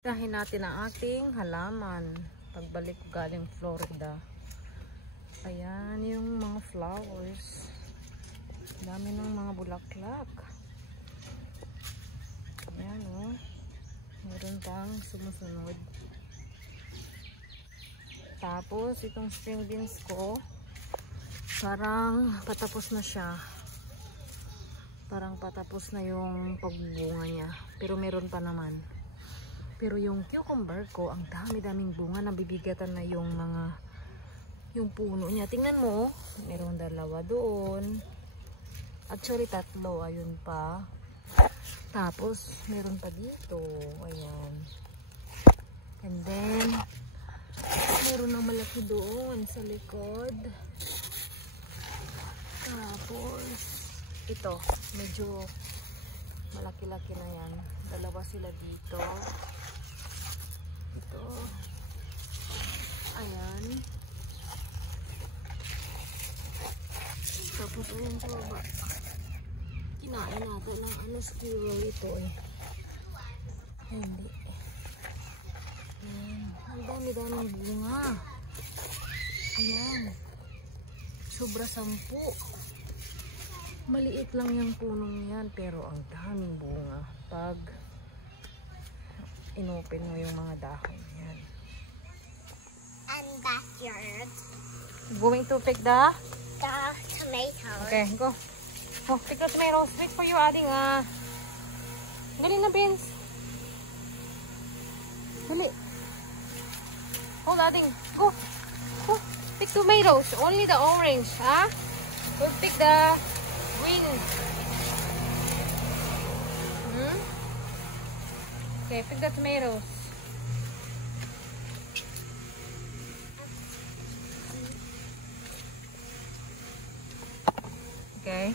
Dahin natin ang ating halaman pagbalik ko galing Florida. Ayan yung mga flowers, dami ng mga bulaklak. Ayan oh, meron pang sumusunod. Tapos itong string beans ko parang patapos na siya, parang patapos na yung pagbunga niya, pero meron pa naman. Pero yung cucumber ko, ang dami-daming bunga, nabibigatan na yung puno niya. Tingnan mo, meron dalawa doon. Actually, tatlo. Ayun pa. Tapos, meron pa dito. Ayan. And then, meron na malaki doon sa likod. Tapos, ito, medyo malaki-laki na yan. Dalawa sila dito. Ito. Ayan. Tapos ayun po ba? Kinain natin ng squirrel ito eh. Hindi. Ayan. Ang dami-daming bunga. Ayan. Sobra 10. Maliit lang yung punong yan, pero ang daming bunga pag inopen mo yung mga dahon yan. And backyard. Going to pick the tomatoes. Okay, go. Oh, pick the tomatoes. Wait for you adding dali na beans. Dali. Hold adding. Go. Go. Pick tomatoes. Only the orange, huh? We'll pick the green. Okay, pick the tomatoes. Okay.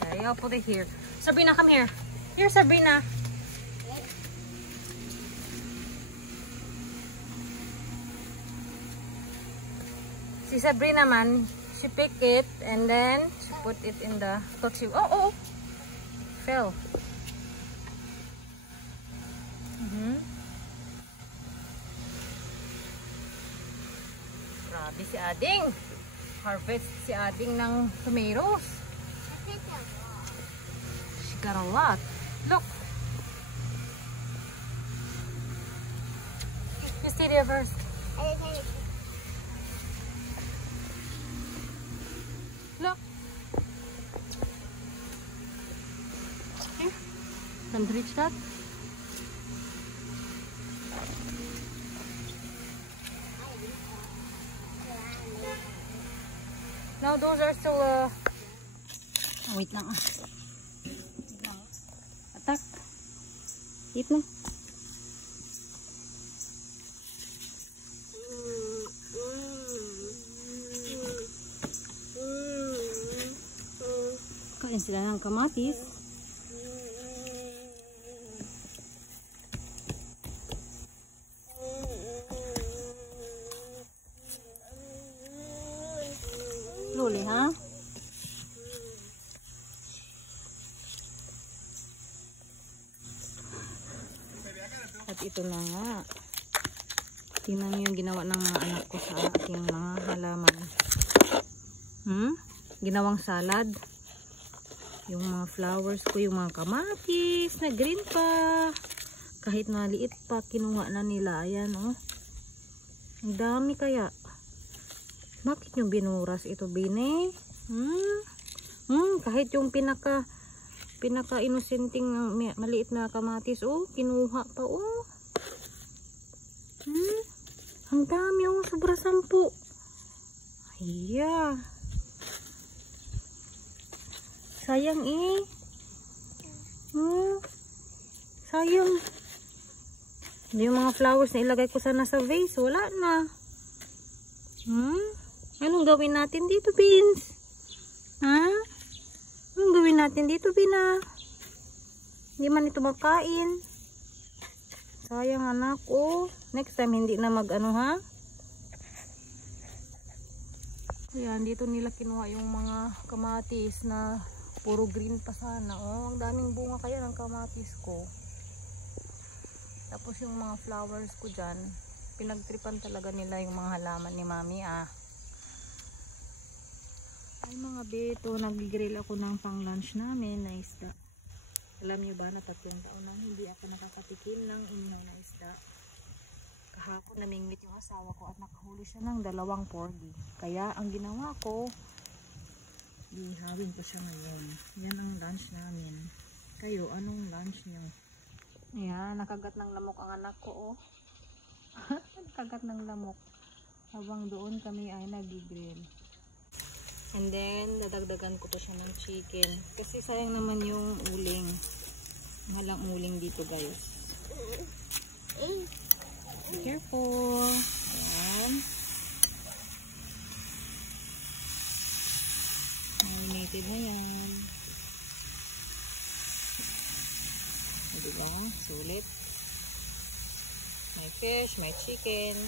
Okay, I'll put it here. Sabrina, come here. Here, Sabrina. Si Sabrina man, she pick it and then she put it in the touchy. Oh, fell. Grabe si Ading. Harvest si Ading ng tomatoes. She got a lot. Look. You stay there first. Look. Can you reach that? No, those are still oh, wait lang ah. Attack. Eat na. Kain sila ng kamatis. Slowly, ha? At ito na nga. Tingnan niyo yung ginawa ng mga anak ko sa aking mga halaman. Ginawang salad. Yung mga flowers ko, yung mga kamatis na green pa. Kahit maliit pa, kinuha na nila. Ayan, oh. Ang dami kaya. Bakit yung binuras ito, Bine? Kahit yung pinaka inusenting maliit na kamatis, oh, kinuha pa, oh. Ang dami, oh, sobra 10. Ayan. Sayang eh. Sayang. Yung mga flowers na ilagay ko sana sa vase, wala na. Anong gawin natin dito, Beans? Anong gawin natin dito, Bina? Hindi man ito makain. Sayang anak, oh. Next time hindi na mag-ano, ha? Ayan, dito nila kinuha yung mga kamatis na Puro green pa sana. Oh, ang daming bunga kaya ng kamatis ko. Tapos yung mga flowers ko dyan, pinagtripan talaga nila yung mga halaman ni Mami ah. Ay mga beto, nag-grill ako ng pang lunch namin na isda. Alam nyo ba na 3 taon nang hindi ako nakakatikim ng inihaw na isda. Kahapon namingwit yung asawa ko at nakahuli siya ng 2 porgy. Kaya ang ginawa ko, ihawin ko siya ngayon. Yan ang lunch namin. Kayo, anong lunch nyo? Ayan, nakagat ng lamok ang anak ko oh. Nakagat ng lamok. Habang doon kami ay nag-grill. And then, dadagdagan ko pa siya ng chicken. Kasi sayang naman yung uling. Mahalang uling dito guys. Be careful. Ayan. Marinated na yan. O diba? Sulit. May fish, may chicken.